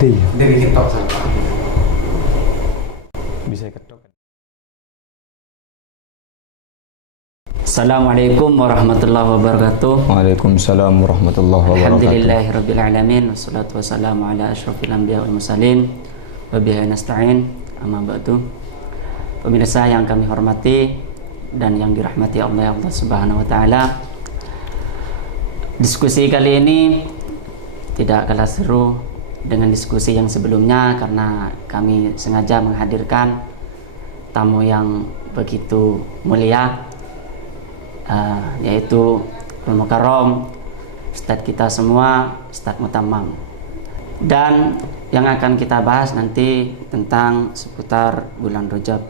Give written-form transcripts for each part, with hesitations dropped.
Dari TikTok saja. Bisa ketok. Assalamualaikum warahmatullahi wabarakatuh. Waalaikumsalam warahmatullahi wabarakatuh. Alhamdulillahirabbil alamin wassalatu wassalamu ala asyrofil anbiya wal mursalin wa bihi nasta'in amma ba'du. Pemirsa yang kami hormati dan yang dirahmati Allah Subhanahu wa taala. Diskusi kali ini tidak kalah seru dengan diskusi yang sebelumnya karena kami sengaja menghadirkan tamu yang begitu mulia, yaitu Al-Mukarram Ustadz kita semua, Ustadz Mutammam. Dan yang akan kita bahas nanti tentang seputar bulan Rajab,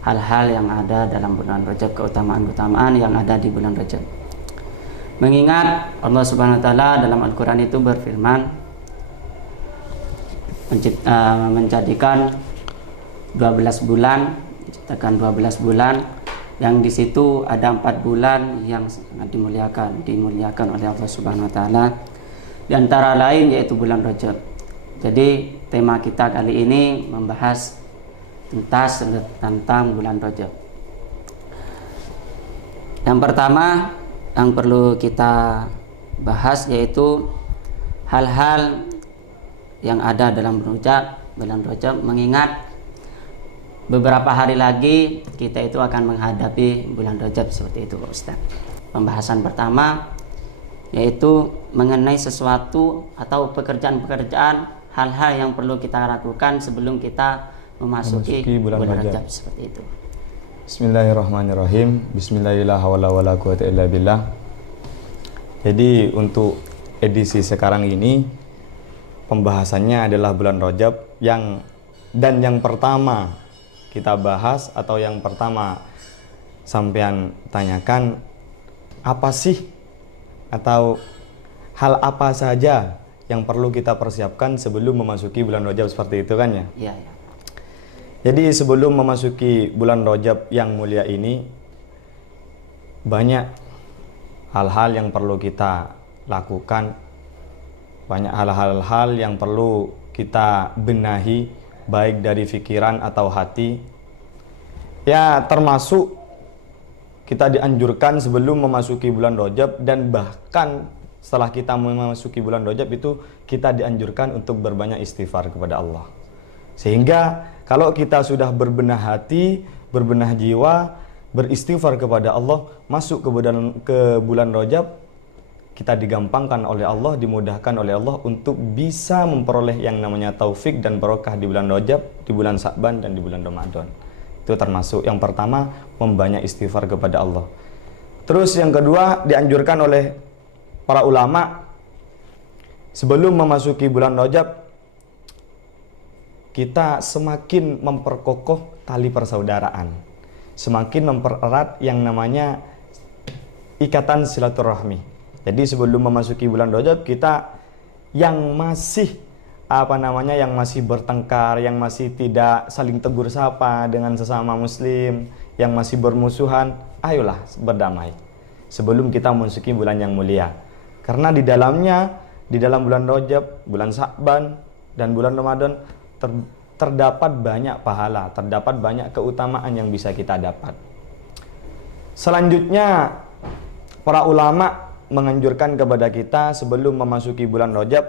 hal-hal yang ada dalam bulan Rajab, keutamaan-keutamaan yang ada di bulan Rajab. Mengingat Allah Subhanahu wa taala dalam Al-Qur'an itu berfirman menjadikan 12 bulan, menciptakan 12 bulan yang di situ ada 4 bulan yang sangat dimuliakan oleh Allah Subhanahu wa taala. Di antara lain yaitu bulan Rajab. Jadi tema kita kali ini membahas tentang bulan Rajab. Yang pertama yang perlu kita bahas yaitu hal-hal yang ada dalam bulan Rajab, mengingat beberapa hari lagi kita itu akan menghadapi bulan Rajab seperti itu, Pak Ustaz. Pembahasan pertama yaitu mengenai sesuatu atau pekerjaan-pekerjaan, hal-hal yang perlu kita lakukan sebelum kita memasuki bulan Rajab seperti itu. Bismillahirrahmanirrahim. Bismillahirrahmanirrahim. Jadi untuk edisi sekarang ini pembahasannya adalah bulan Rajab yang pertama kita bahas atau yang pertama sampean tanyakan, apa sih atau hal apa saja yang perlu kita persiapkan sebelum memasuki bulan Rajab seperti itu kan ya? Iya, ya. Jadi sebelum memasuki bulan Rajab yang mulia ini, banyak hal-hal yang perlu kita lakukan, banyak hal-hal yang perlu kita benahi, baik dari pikiran atau hati. Ya, termasuk kita dianjurkan sebelum memasuki bulan Rajab, dan bahkan setelah kita memasuki bulan Rajab itu kita dianjurkan untuk berbanyak istighfar kepada Allah. Sehingga kalau kita sudah berbenah hati, berbenah jiwa, beristighfar kepada Allah, masuk ke bulan Rajab, kita digampangkan oleh Allah, dimudahkan oleh Allah untuk bisa memperoleh yang namanya taufik dan barokah di bulan Rajab, di bulan Sa'ban dan di bulan Ramadan. Itu termasuk yang pertama, membanyak istighfar kepada Allah. Terus yang kedua, dianjurkan oleh para ulama sebelum memasuki bulan Rajab kita semakin memperkokoh tali persaudaraan, semakin mempererat yang namanya ikatan silaturahmi. Jadi sebelum memasuki bulan Rajab, kita yang masih yang masih bertengkar, yang masih tidak saling tegur sapa dengan sesama muslim, yang masih bermusuhan, ayolah berdamai sebelum kita memasuki bulan yang mulia. Karena di dalam bulan Rajab, bulan Sa'ban dan bulan Ramadan terdapat banyak pahala, terdapat banyak keutamaan yang bisa kita dapat. Selanjutnya para ulama menganjurkan kepada kita sebelum memasuki bulan Rajab,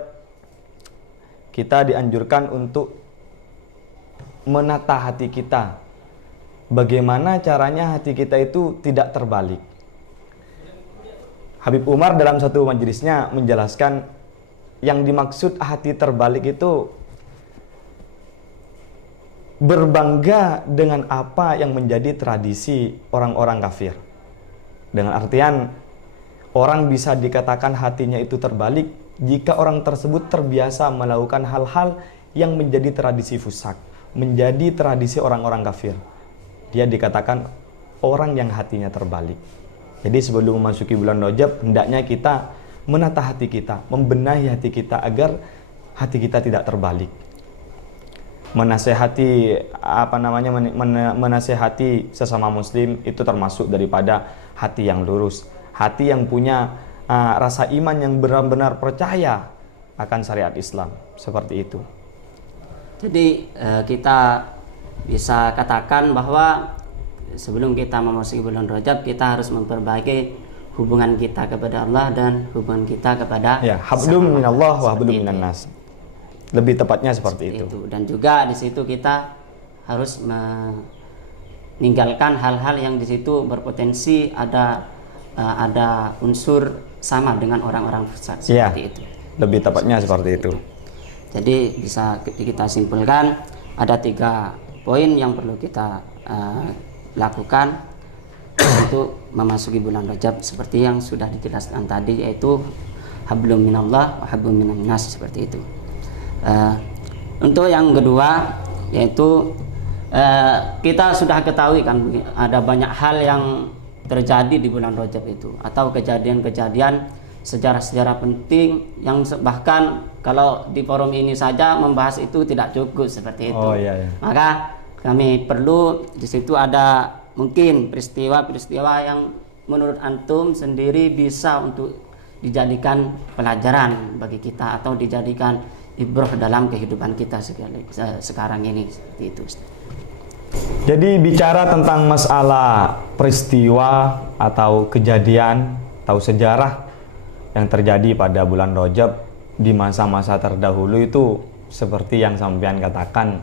kita dianjurkan untuk menata hati kita. Bagaimana caranya hati kita itu tidak terbalik. Habib Umar dalam satu majelisnya menjelaskan yang dimaksud hati terbalik itu berbangga dengan apa yang menjadi tradisi orang-orang kafir. Dengan artian orang bisa dikatakan hatinya itu terbalik jika orang tersebut terbiasa melakukan hal-hal yang menjadi tradisi fusak, menjadi tradisi orang-orang kafir. Dia dikatakan orang yang hatinya terbalik. Jadi sebelum memasuki bulan Rajab, hendaknya kita menata hati kita, membenahi hati kita agar hati kita tidak terbalik. Menasehati menasehati sesama muslim itu termasuk daripada hati yang lurus, hati yang punya rasa iman yang benar-benar percaya akan syariat Islam, seperti itu. Jadi kita bisa katakan bahwa sebelum kita memasuki bulan Rajab, kita harus memperbaiki hubungan kita kepada Allah dan hubungan kita kepada Ya, hablum minallah wa hablum Seperti itu. minan nas. Lebih tepatnya seperti itu. Dan juga di situ kita harus meninggalkan hal-hal yang di situ berpotensi ada unsur sama dengan orang-orang fasik Ya, seperti itu. lebih tepatnya seperti itu. Jadi bisa kita simpulkan ada 3 poin yang perlu kita lakukan untuk memasuki bulan Rajab seperti yang sudah dijelaskan tadi, yaitu hablum minallah wa hablum minan nas, seperti itu. Untuk yang kedua, yaitu kita sudah ketahui kan ada banyak hal yang terjadi di bulan Rajab itu, atau kejadian-kejadian sejarah-sejarah penting yang bahkan kalau di forum ini saja membahas itu tidak cukup seperti itu. Oh, iya, iya. Maka kami perlu di situ ada mungkin peristiwa-peristiwa yang menurut antum sendiri bisa untuk dijadikan pelajaran bagi kita atau dijadikan ibrah dalam kehidupan kita sekarang ini, seperti itu, Ustaz. Jadi bicara tentang masalah peristiwa atau kejadian atau sejarah yang terjadi pada bulan Rajab di masa-masa terdahulu itu seperti yang sampean katakan,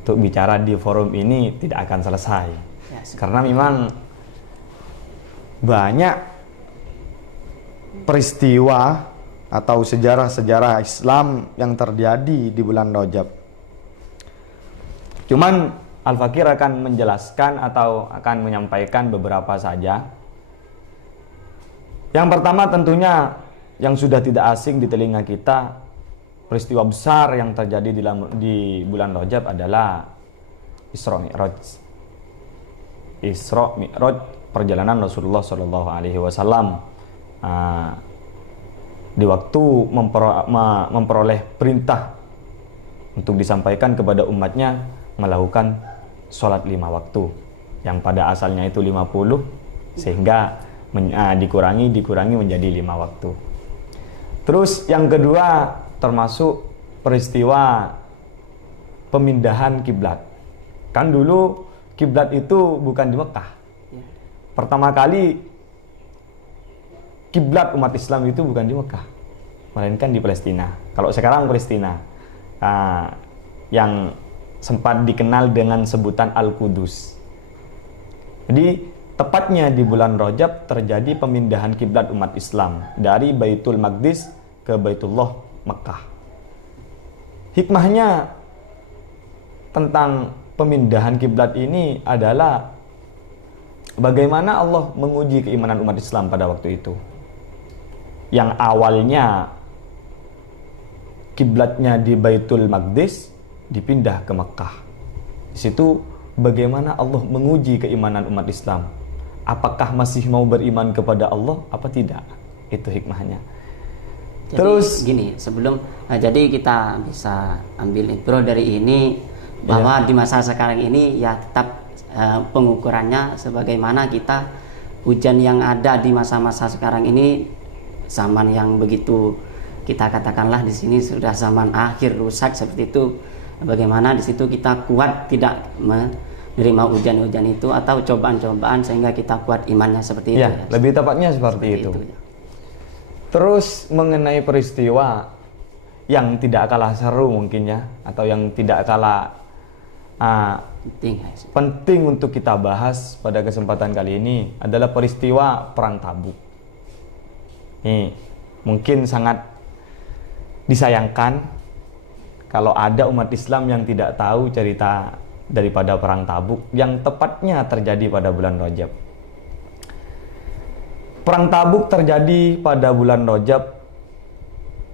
untuk bicara di forum ini tidak akan selesai. Ya, Karena memang banyak peristiwa atau sejarah-sejarah Islam yang terjadi di bulan Rajab. Cuman Al-Fakir akan menjelaskan atau akan menyampaikan beberapa saja. Yang pertama tentunya yang sudah tidak asing di telinga kita, peristiwa besar yang terjadi di bulan Rajab adalah Isra Mi'raj. Isra Mi'raj, perjalanan Rasulullah Shallallahu Alaihi Wasallam di waktu memperoleh perintah untuk disampaikan kepada umatnya melakukan sholat 5 waktu yang pada asalnya itu 50 sehingga dikurangi menjadi 5 waktu. Terus yang kedua termasuk peristiwa pemindahan kiblat. Kan dulu kiblat itu bukan di Mekah. Pertama kali kiblat umat Islam itu bukan di Mekah, melainkan di Palestina. Kalau sekarang Palestina yang sempat dikenal dengan sebutan Al-Qudus. Jadi tepatnya di bulan Rajab terjadi pemindahan kiblat umat Islam dari Baitul Maqdis ke Baitullah Mekah. Hikmahnya tentang pemindahan kiblat ini adalah bagaimana Allah menguji keimanan umat Islam pada waktu itu. Yang awalnya kiblatnya di Baitul Maqdis dipindah ke Mekah. Di situ bagaimana Allah menguji keimanan umat Islam. Apakah masih mau beriman kepada Allah apa tidak? Itu hikmahnya. Jadi, terus gini, jadi kita bisa ambil ibrah dari ini bahwa di masa sekarang ini ya tetap pengukurannya sebagaimana kita hujan yang ada di masa-masa sekarang ini, zaman yang begitu kita katakanlah di sini sudah zaman akhir rusak seperti itu. Bagaimana di situ kita kuat tidak menerima hujan-hujan itu atau cobaan-cobaan sehingga kita kuat imannya seperti itu. ya, lebih tepatnya seperti itu. Terus mengenai peristiwa yang tidak kalah seru mungkin ya, atau yang tidak kalah penting untuk kita bahas pada kesempatan kali ini adalah peristiwa Perang Tabuk. Ini mungkin sangat disayangkan kalau ada umat Islam yang tidak tahu cerita daripada Perang Tabuk yang tepatnya terjadi pada bulan Rajab. Perang Tabuk terjadi pada bulan Rajab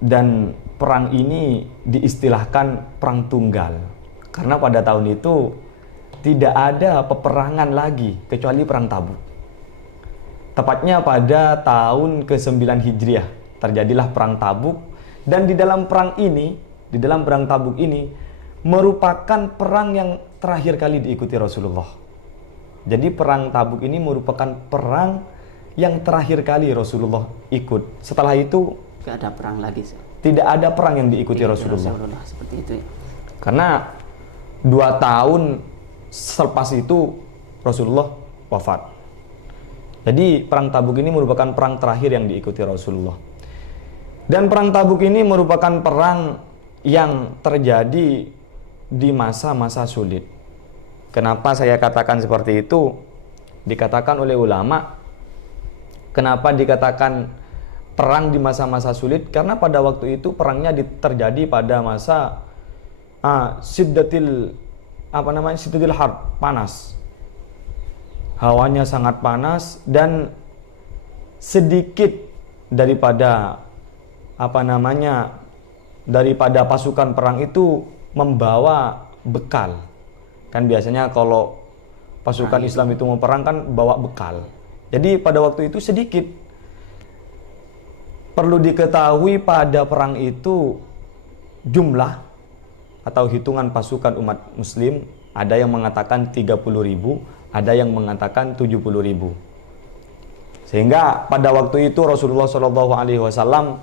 dan perang ini diistilahkan perang tunggal. Karena pada tahun itu tidak ada peperangan lagi kecuali Perang Tabuk. Tepatnya pada tahun ke-9 Hijriah terjadilah Perang Tabuk, dan di dalam perang Tabuk ini merupakan perang yang terakhir kali diikuti Rasulullah. Jadi Perang Tabuk ini merupakan perang yang terakhir kali Rasulullah ikut. Setelah itu tidak ada perang lagi. Tidak ada perang yang diikuti Rasulullah. Seperti itu. Karena 2 tahun selepas itu Rasulullah wafat. Jadi perang Tabuk ini merupakan perang terakhir yang diikuti Rasulullah. Dan perang Tabuk ini merupakan perang yang terjadi di masa-masa sulit. Kenapa saya katakan seperti itu? Dikatakan oleh ulama, kenapa dikatakan perang di masa-masa sulit? Karena pada waktu itu perangnya terjadi pada masa siddatil harb, panas. Hawanya sangat panas dan sedikit daripada daripada pasukan perang itu membawa bekal. Kan biasanya kalau pasukan Islam itu mau perang kan bawa bekal. Jadi pada waktu itu sedikit. Perlu diketahui pada perang itu jumlah atau hitungan pasukan umat muslim ada yang mengatakan 30.000, ada yang mengatakan 70.000. Sehingga pada waktu itu Rasulullah SAW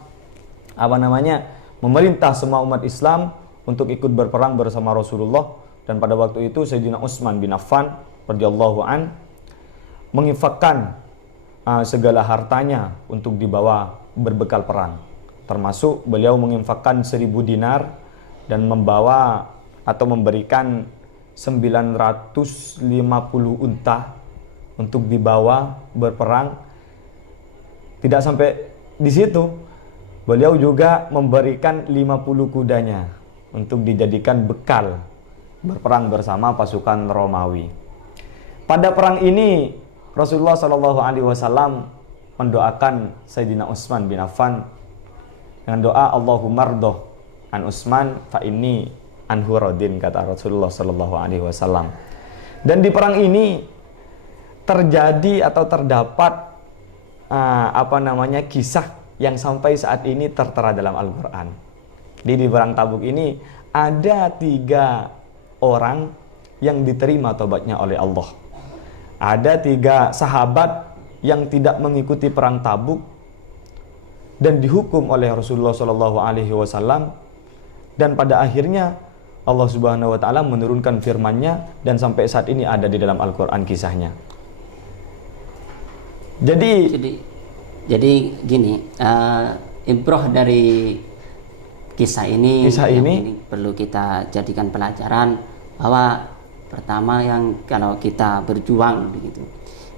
memerintah semua umat Islam untuk ikut berperang bersama Rasulullah. Dan pada waktu itu Sayyidina Utsman bin Affan radhiyallahu an menginfakkan segala hartanya untuk dibawa berbekal perang. Termasuk beliau menginfakkan 1.000 dinar dan membawa atau memberikan 950 unta untuk dibawa berperang. Tidak sampai di situ, beliau juga memberikan 50 kudanya untuk dijadikan bekal berperang bersama pasukan Romawi. Pada perang ini Rasulullah SAW mendoakan Sayyidina Utsman bin Affan dengan doa Allahumma rdoh an Utsman fa inni anhu radin, kata Rasulullah SAW. Dan di perang ini terjadi atau terdapat kisah yang sampai saat ini tertera dalam Al-Quran. Di perang Tabuk ini ada 3 orang yang diterima taubatnya oleh Allah. Ada 3 sahabat yang tidak mengikuti perang Tabuk dan dihukum oleh Rasulullah SAW. Dan pada akhirnya Allah Subhanahu wa taala menurunkan firman-Nya dan sampai saat ini ada di dalam Al-Qur'an kisahnya. Jadi gini, ibrah dari kisah ini perlu kita jadikan pelajaran bahwa pertama yang kalau kita berjuang begitu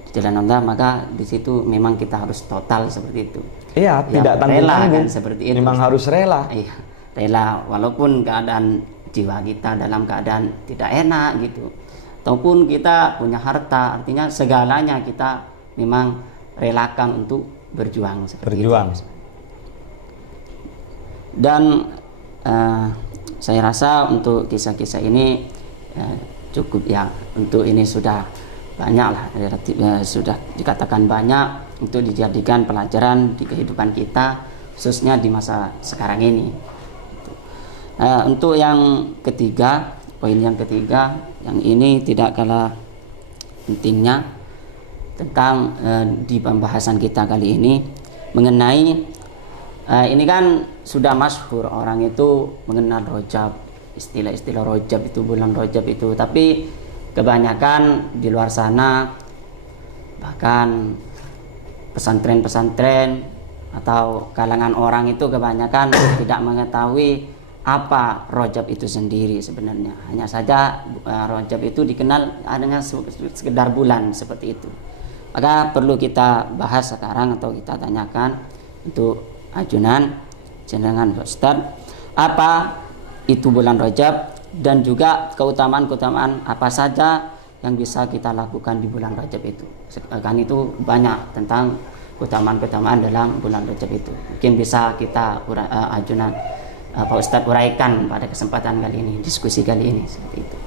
di jalan Allah, maka di situ memang kita harus total seperti itu. Iya, tidak tanggung-tanggung. Kan, seperti itu. Memang harus rela. Iya, rela walaupun keadaan jiwa kita dalam keadaan tidak enak gitu. Ataupun kita punya harta, artinya segalanya kita memang relakan untuk berjuang seperti itu. Dan saya rasa untuk kisah-kisah ini cukup ya. Untuk ini sudah banyak lah, sudah dikatakan banyak untuk dijadikan pelajaran di kehidupan kita, khususnya di masa sekarang ini. Untuk yang ketiga, poin yang ketiga, yang ini tidak kalah pentingnya tentang di pembahasan kita kali ini mengenai ini kan sudah masyhur, orang itu mengenal Rajab, istilah-istilah Rajab itu, bulan Rajab itu, tapi kebanyakan di luar sana bahkan pesantren-pesantren atau kalangan orang itu kebanyakan tidak mengetahui apa Rajab itu sendiri sebenarnya. Hanya saja Rajab itu dikenal adanya sekedar bulan seperti itu. Maka perlu kita bahas sekarang atau kita tanyakan untuk ajunan jenengan Ustaz, apa itu bulan Rajab dan juga keutamaan-keutamaan apa saja yang bisa kita lakukan di bulan Rajab itu. Kan itu banyak tentang keutamaan-keutamaan dalam bulan Rajab itu. Mungkin bisa kita ajunan Pak Ustadz uraikan pada kesempatan kali ini, diskusi kali ini seperti itu.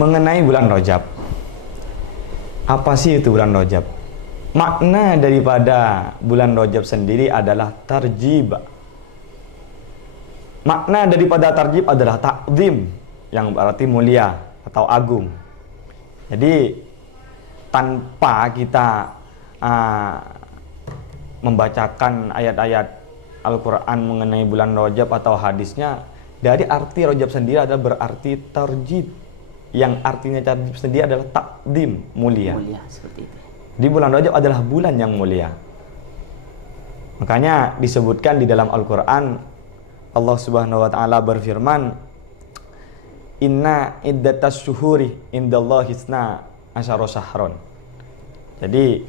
Mengenai bulan Rajab, apa sih itu bulan Rajab? Makna daripada bulan Rajab sendiri adalah tarjib. Makna daripada tarjib adalah ta'zim, yang berarti mulia atau agung. Jadi tanpa kita membacakan ayat-ayat Al-Quran mengenai bulan Rajab atau hadisnya, Dari arti Rajab sendiri adalah berarti tarjib, yang artinya tarjib sendiri adalah takdim, mulia. Mulia seperti itu. Di bulan Rajab adalah bulan yang mulia. Makanya disebutkan di dalam Al-Quran, Allah Subhanahu wa Ta'ala berfirman, Inna iddatas syuhuri indallahi isna asyara syahron. Jadi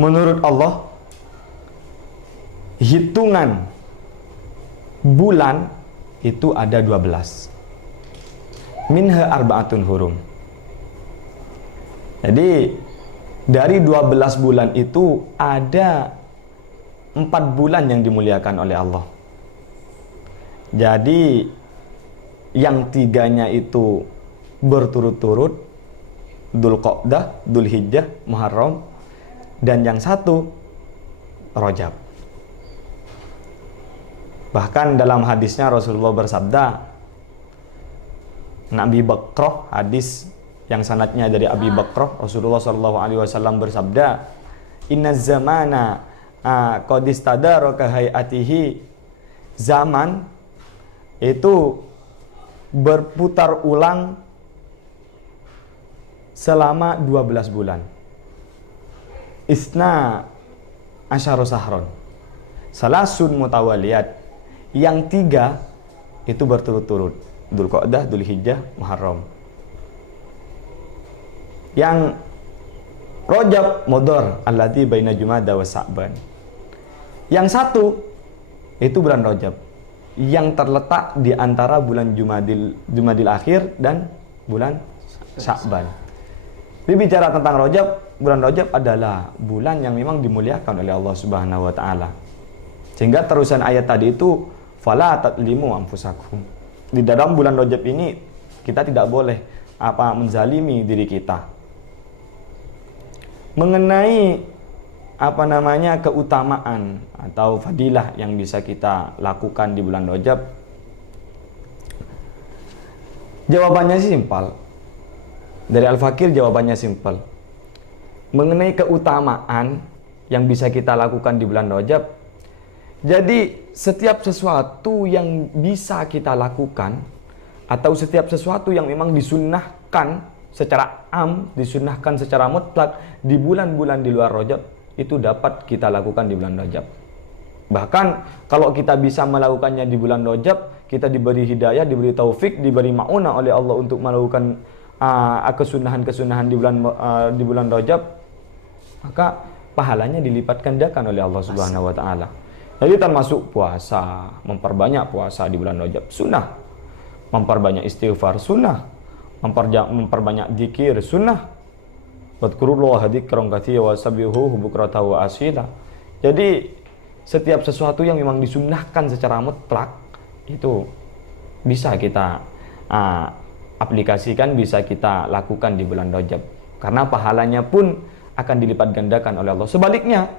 menurut Allah, hitungan bulan itu ada 12. Minha arba'atun hurum. Jadi dari 12 bulan itu ada 4 bulan yang dimuliakan oleh Allah. Jadi yang 3-nya itu berturut-turut, Dzulqa'dah, Dzulhijjah, Muharram, dan yang 1 Rajab. Bahkan dalam hadisnya Rasulullah bersabda, Nabi Bakrah, hadis yang sanadnya dari Abi Bakrah, Rasulullah SAW bersabda, Inna zamana qad istadaraka hayatihi. Zaman itu berputar ulang selama 12 bulan. Isna asyara sahron. Salasun mutawaliyat. Yang 3 itu berturut-turut. Dzulqa'dah, Dzulhijjah, Muharram. Yang Rajab Modor allati baina Jumada wa Sa'ban. Yang 1 itu bulan Rajab, yang terletak di antara bulan Jumadil akhir dan bulan Sa'ban. Bicara tentang Rajab, bulan Rajab adalah bulan yang memang dimuliakan oleh Allah Subhanahu wa Ta'ala. Sehingga terusan ayat tadi itu, fala tatlimu anfusakum. Di dalam bulan Rajab ini kita tidak boleh menzalimi diri kita. Mengenai keutamaan atau fadilah yang bisa kita lakukan di bulan Rajab, jawabannya simpel. Dari Al-Fakir jawabannya simpel. Mengenai keutamaan yang bisa kita lakukan di bulan Rajab, jadi setiap sesuatu yang bisa kita lakukan atau setiap sesuatu yang memang disunnahkan secara disunnahkan secara mutlak di bulan-bulan di luar Rajab, itu dapat kita lakukan di bulan Rajab. Bahkan kalau kita bisa melakukannya di bulan Rajab, kita diberi hidayah, diberi taufik, diberi ma'unah oleh Allah untuk melakukan kesunahan-kesunahan di bulan Rajab, maka pahalanya dilipat gandakan oleh Allah Subhanahu wa Ta'ala. Jadi termasuk puasa, memperbanyak puasa di bulan Rajab sunnah, memperbanyak istighfar sunnah, memperbanyak zikir sunnah. Wadkurullaha dzikran katsiran wasabbihuhu bukratan wa asila. Jadi setiap sesuatu yang memang disunnahkan secara mutlak itu bisa kita aplikasikan, bisa kita lakukan di bulan Rajab, karena pahalanya pun akan dilipat gandakan oleh Allah. Sebaliknya,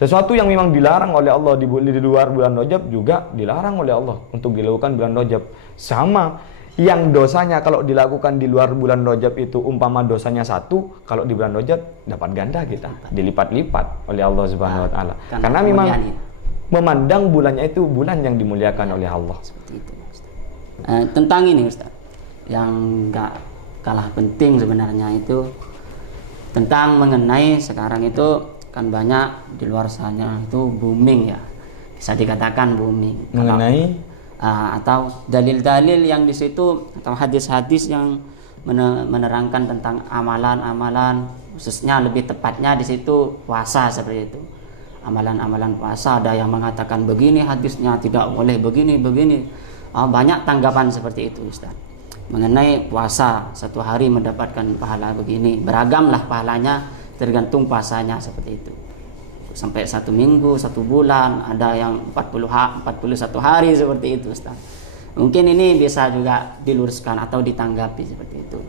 sesuatu yang memang dilarang oleh Allah di luar bulan Rajab juga dilarang oleh Allah untuk dilakukan bulan Rajab. Sama, yang dosanya kalau dilakukan di luar bulan Rajab itu umpama dosanya 1, kalau di bulan Rajab dapat ganda kita, dilipat-lipat oleh Allah Subhanahu wa Ta'ala. Karena memang memandang bulannya itu bulan yang dimuliakan oleh Allah. Seperti itu, Ustaz. Tentang ini, Ustaz, yang gak kalah penting sebenarnya itu tentang mengenai sekarang itu kan banyak di luar sana itu booming ya, bisa dikatakan booming mengenai atau dalil-dalil yang di situ atau hadis-hadis yang menerangkan tentang amalan-amalan, khususnya lebih tepatnya di situ puasa seperti itu. Amalan-amalan puasa ada yang mengatakan begini hadisnya, tidak boleh begini. Banyak tanggapan seperti itu, Ustaz. Mengenai puasa 1 hari mendapatkan pahala begini, beragamlah pahalanya tergantung puasanya seperti itu. Sampai 1 minggu, 1 bulan, ada yang 41 hari seperti itu, Ustaz. Mungkin ini bisa juga diluruskan atau ditanggapi seperti itu.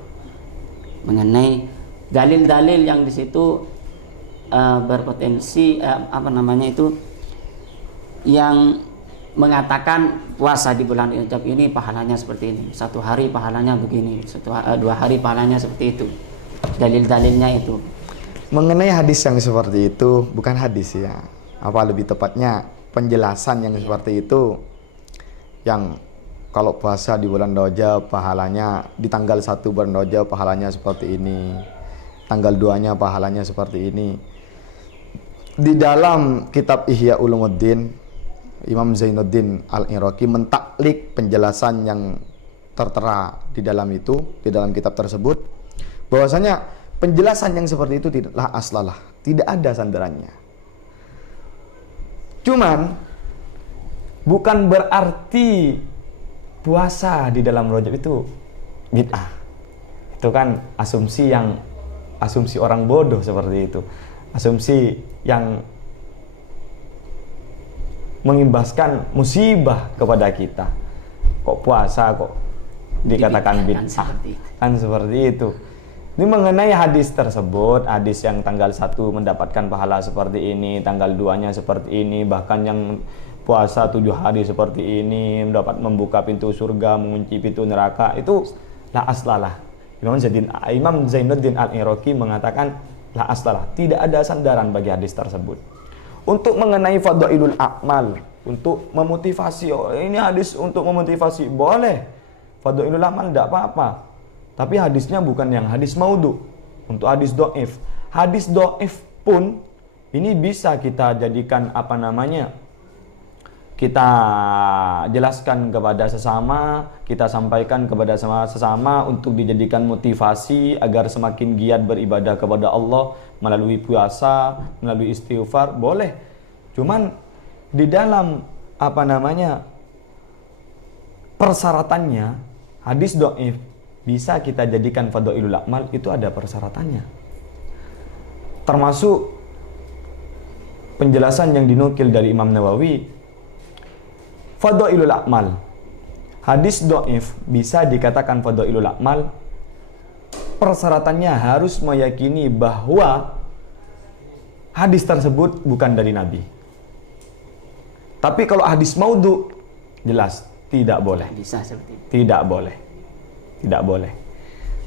Mengenai dalil-dalil yang di situ berpotensi yang mengatakan puasa di bulan Rajab ini pahalanya seperti ini. 1 hari pahalanya begini, 2 hari pahalanya seperti itu. Dalil-dalilnya itu. Mengenai hadis yang seperti itu, bukan hadis ya, lebih tepatnya penjelasan yang seperti itu, yang kalau puasa di bulan Rajab pahalanya di tanggal 1 bulan Rajab pahalanya seperti ini, tanggal 2-nya pahalanya seperti ini. Di dalam kitab Ihya Ulumuddin, Imam Zainuddin Al-Iraqi mentaklik penjelasan yang tertera di dalam itu, di dalam kitab tersebut, bahwasanya penjelasan yang seperti itu tidaklah aslalah, tidak ada sandarannya. Cuman bukan berarti puasa di dalam Rajab itu bid'ah. Itu kan asumsi orang bodoh seperti itu. Asumsi yang mengimbaskan musibah kepada kita. Kok puasa kok dikatakan bid'ah? Kan seperti itu. Ini mengenai hadis tersebut, hadis yang tanggal 1 mendapatkan pahala seperti ini, tanggal 2-nya seperti ini, bahkan yang puasa 7 hari seperti ini dapat membuka pintu surga, mengunci pintu neraka, itu la aslalah. Imam Zainuddin Al-Iraqi mengatakan la aslalah, tidak ada sandaran bagi hadis tersebut. Untuk mengenai fadailul a'mal, untuk memotivasi, oh, ini hadis untuk memotivasi, boleh. Fadailul amal tidak apa-apa. Tapi hadisnya bukan yang hadis maudhu. Untuk hadis do'if. Hadis do'if pun ini bisa kita jadikan kita jelaskan kepada sesama, kita sampaikan kepada sesama untuk dijadikan motivasi agar semakin giat beribadah kepada Allah melalui puasa, melalui istighfar, boleh. Cuman di dalam persyaratannya, hadis do'if bisa kita jadikan fadailul a'mal, itu ada persyaratannya. Termasuk penjelasan yang dinukil dari Imam Nawawi, fadailul a'mal, hadis do'if bisa dikatakan fadailul a'mal, persyaratannya harus meyakini bahwa hadis tersebut bukan dari Nabi. Tapi kalau hadis maudhu, jelas tidak boleh. Bisa seperti itu. Tidak boleh.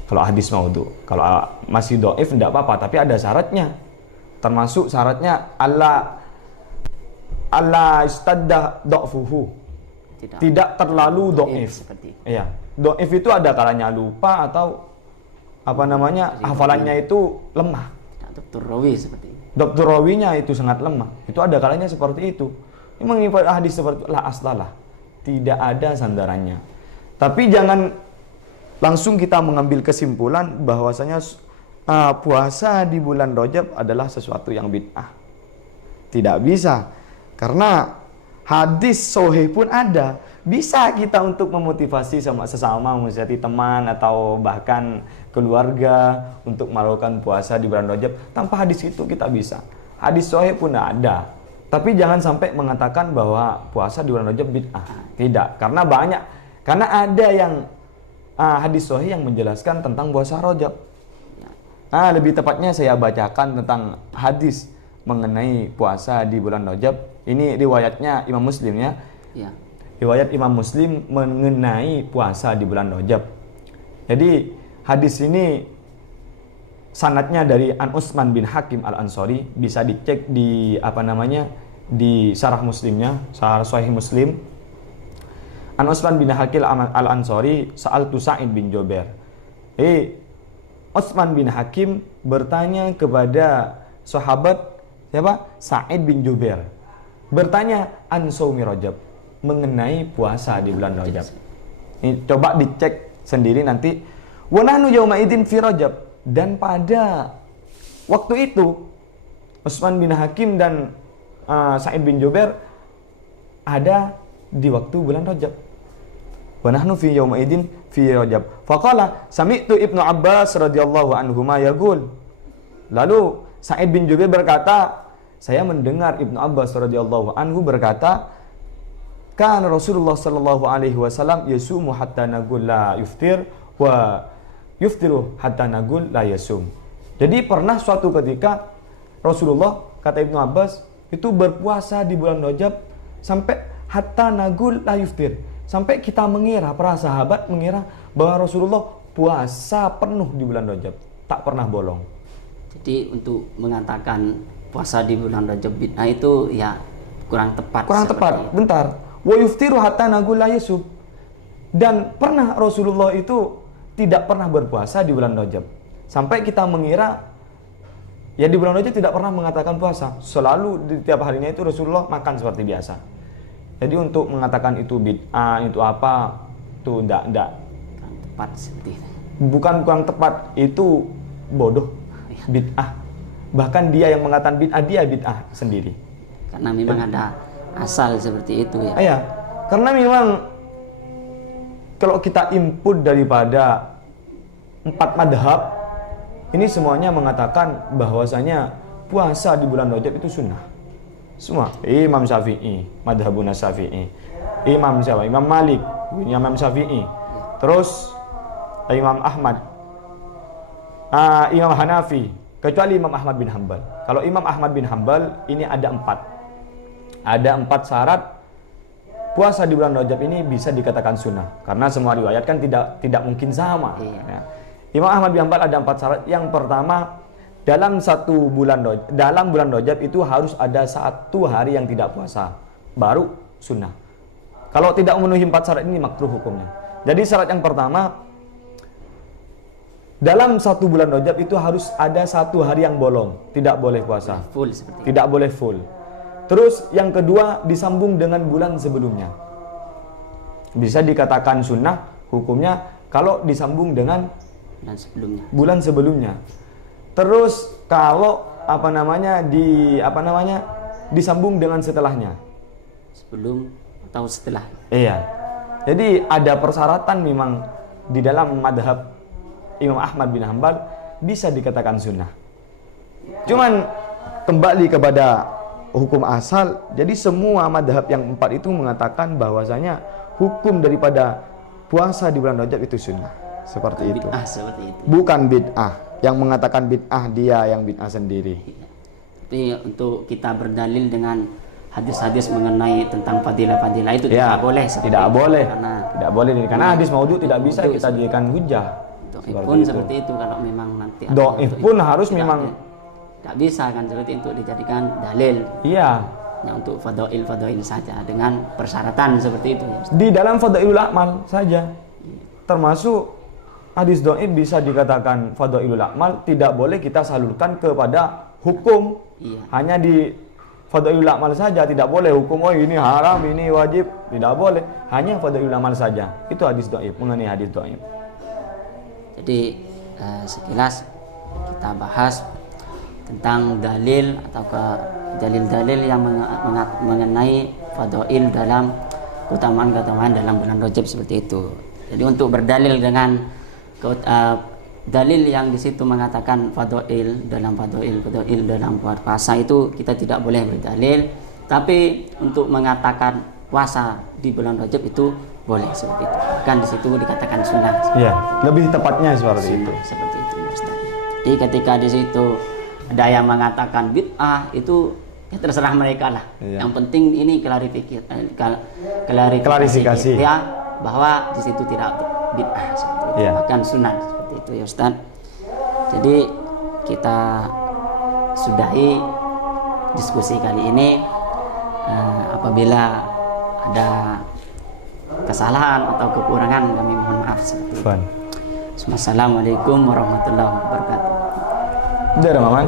Kalau hadis maudhu, kalau masih do'if tidak apa-apa, tapi ada syaratnya. Termasuk syaratnya Allah istadda do'fuhu. Tidak terlalu do'if. Iya. Do'if itu ada kalanya lupa atau hafalannya itu lemah. Dokter rawi seperti itu. Dokter rawinya itu sangat lemah. Itu ada kalanya seperti itu. Ini mengikat hadis seperti la aslalah. Tidak ada sandarannya. Tapi jangan langsung kita mengambil kesimpulan bahwasanya puasa di bulan Rajab adalah sesuatu yang bid'ah. Tidak bisa. Karena hadis sahih pun ada. Bisa kita untuk memotivasi sama sesama, misalnya teman atau bahkan keluarga untuk melakukan puasa di bulan Rajab. Tanpa hadis itu kita bisa. Hadis sahih pun ada. Tapi jangan sampai mengatakan bahwa puasa di bulan Rajab bid'ah. Tidak. Karena ada yang hadis sahih yang menjelaskan tentang puasa Rajab. Lebih tepatnya saya bacakan tentang hadis mengenai puasa di bulan Rajab. Ini riwayatnya Imam Muslim ya. Riwayat Imam Muslim mengenai puasa di bulan Rajab. Jadi hadis ini sanadnya dari An Utsman bin Hakim Al-Ansari, bisa dicek di di syarah Muslimnya, syarah Sahih Muslim. An Utsman bin Hakim Al-Ansari sa'altu Sa'id bin Jubair. Utsman bin Hakim bertanya kepada sahabat siapa? Sa'id bin Jubair. Bertanya an shaumi Rajab, mengenai puasa di bulan Rajab. Ini coba dicek sendiri nanti. Wa nahnu yauma idzin fi Rajab, dan pada waktu itu Utsman bin Hakim dan Sa'id bin Jubair ada di waktu bulan Rajab. Wa nahnu fi yauma idzin fi Rajab. Faqala sami'tu Ibnu Abbas radhiyallahu anhuma yaqul. Lalu Sa'id bin Jubair berkata, saya mendengar Ibnu Abbas radhiyallahu anhu berkata, kan Rasulullah sallallahu alaihi wasallam yasumu hatta naqul la yuftir wa yuftiru hatta naqul la yasum. Jadi pernah suatu ketika Rasulullah, kata Ibnu Abbas, itu berpuasa di bulan Rajab sampai hatta naqul la yuftir. Sampai kita mengira, para sahabat mengira bahwa Rasulullah puasa penuh di bulan Rajab, tak pernah bolong. Jadi untuk mengatakan puasa di bulan Rajab bid'ah itu ya kurang tepat. Kurang tepat. Bentar. wa yuftiru hatta naqul la yasum. Dan pernah Rasulullah itu tidak pernah berpuasa di bulan Rajab. Sampai kita mengira ya di bulan Rajab tidak pernah mengatakan puasa. Selalu di tiap harinya itu Rasulullah makan seperti biasa. Jadi untuk mengatakan itu bid'ah, itu apa, itu enggak tepat seperti itu. Bukan kurang tepat, itu bodoh. Bid'ah. Bahkan dia yang mengatakan bid'ah, dia bid'ah sendiri. Karena memang ada asal seperti itu ya. Iya, karena memang kalau kita input daripada 4 madhab, ini semuanya mengatakan bahwasanya puasa di bulan Rajab itu sunnah. Semua. Imam Syafi'i, madhabun Syafi'i. Imam siapa? Imam Malik, Imam Syafi'i. Terus Imam Ahmad, Imam Hanafi, kecuali Imam Ahmad bin Hanbal. Kalau Imam Ahmad bin Hanbal ini ada 4. Ada 4 syarat puasa di bulan Rajab ini bisa dikatakan sunnah, karena semua riwayat kan tidak mungkin sama. Ya. Imam Ahmad bin Hanbal ada 4 syarat. Yang pertama, dalam bulan Rajab itu harus ada 1 hari yang tidak puasa, baru sunnah. Kalau tidak memenuhi 4 syarat ini makruh hukumnya. Jadi syarat yang pertama, dalam 1 bulan Rajab itu harus ada 1 hari yang bolong, tidak boleh puasa. Full seperti itu. Tidak boleh full. Terus yang kedua, disambung dengan bulan sebelumnya. Bisa dikatakan sunnah hukumnya kalau disambung dengan bulan sebelumnya. Terus kalau disambung dengan setelahnya. Sebelum atau setelah. Iya. Jadi ada persyaratan memang di dalam madhab Imam Ahmad bin Hanbal bisa dikatakan sunnah. Cuman kembali kepada hukum asal, jadi semua madhab yang 4 itu mengatakan bahwasanya hukum daripada puasa di bulan Rajab itu sunnah. Seperti itu. Bid'ah seperti itu. Bukan bid'ah. Yang mengatakan bid'ah dia yang bid'ah sendiri. Tapi untuk kita berdalil dengan hadis-hadis mengenai tentang fadilah-fadilah itu tidak boleh. Tidak boleh. Karena hadis maudhu tidak bisa kita seperti jadikan hujah. Seperti itu kalau memang nanti dhaif pun harus memang tidak bisa kan seperti itu untuk dijadikan dalil. Iya. Ya, untuk fadail saja dengan persyaratan seperti itu. Ya. Di dalam fadailul a'mal saja. Termasuk hadis dhaif bisa dikatakan fadailul a'mal, tidak boleh kita salurkan kepada hukum. Iya. Hanya di fadailul a'mal saja, tidak boleh hukum ini haram, ini wajib, tidak boleh. Hanya fadailul a'mal saja. Itu hadis dhaif, mengenai hadis dhaif. Jadi sekilas kita bahas tentang dalil atau dalil-dalil yang mengenai fadail dalam keutamaan-keutamaan dalam bulan Rajab seperti itu. Jadi untuk berdalil dengan dalil yang di situ mengatakan fadail dalam puasa itu kita tidak boleh berdalil, tapi untuk mengatakan puasa di bulan Rajab itu boleh seperti itu. Bahkan di situ dikatakan sunnah. Iya, lebih tepatnya seperti itu. Seperti itu, Ustaz. Jadi ketika di situ ada yang mengatakan bid'ah, itu ya terserah mereka lah. Iya. Yang penting ini klarifikasi ya, bahwa di situ tidak bid'ah seperti itu. Iya. Bahkan sunnah seperti itu ya Ustaz. Jadi kita sudahi diskusi kali ini. Apabila ada kesalahan atau kekurangan kami mohon maaf seperti itu. Assalamualaikum warahmatullahi wabarakatuh. Udah, Maman.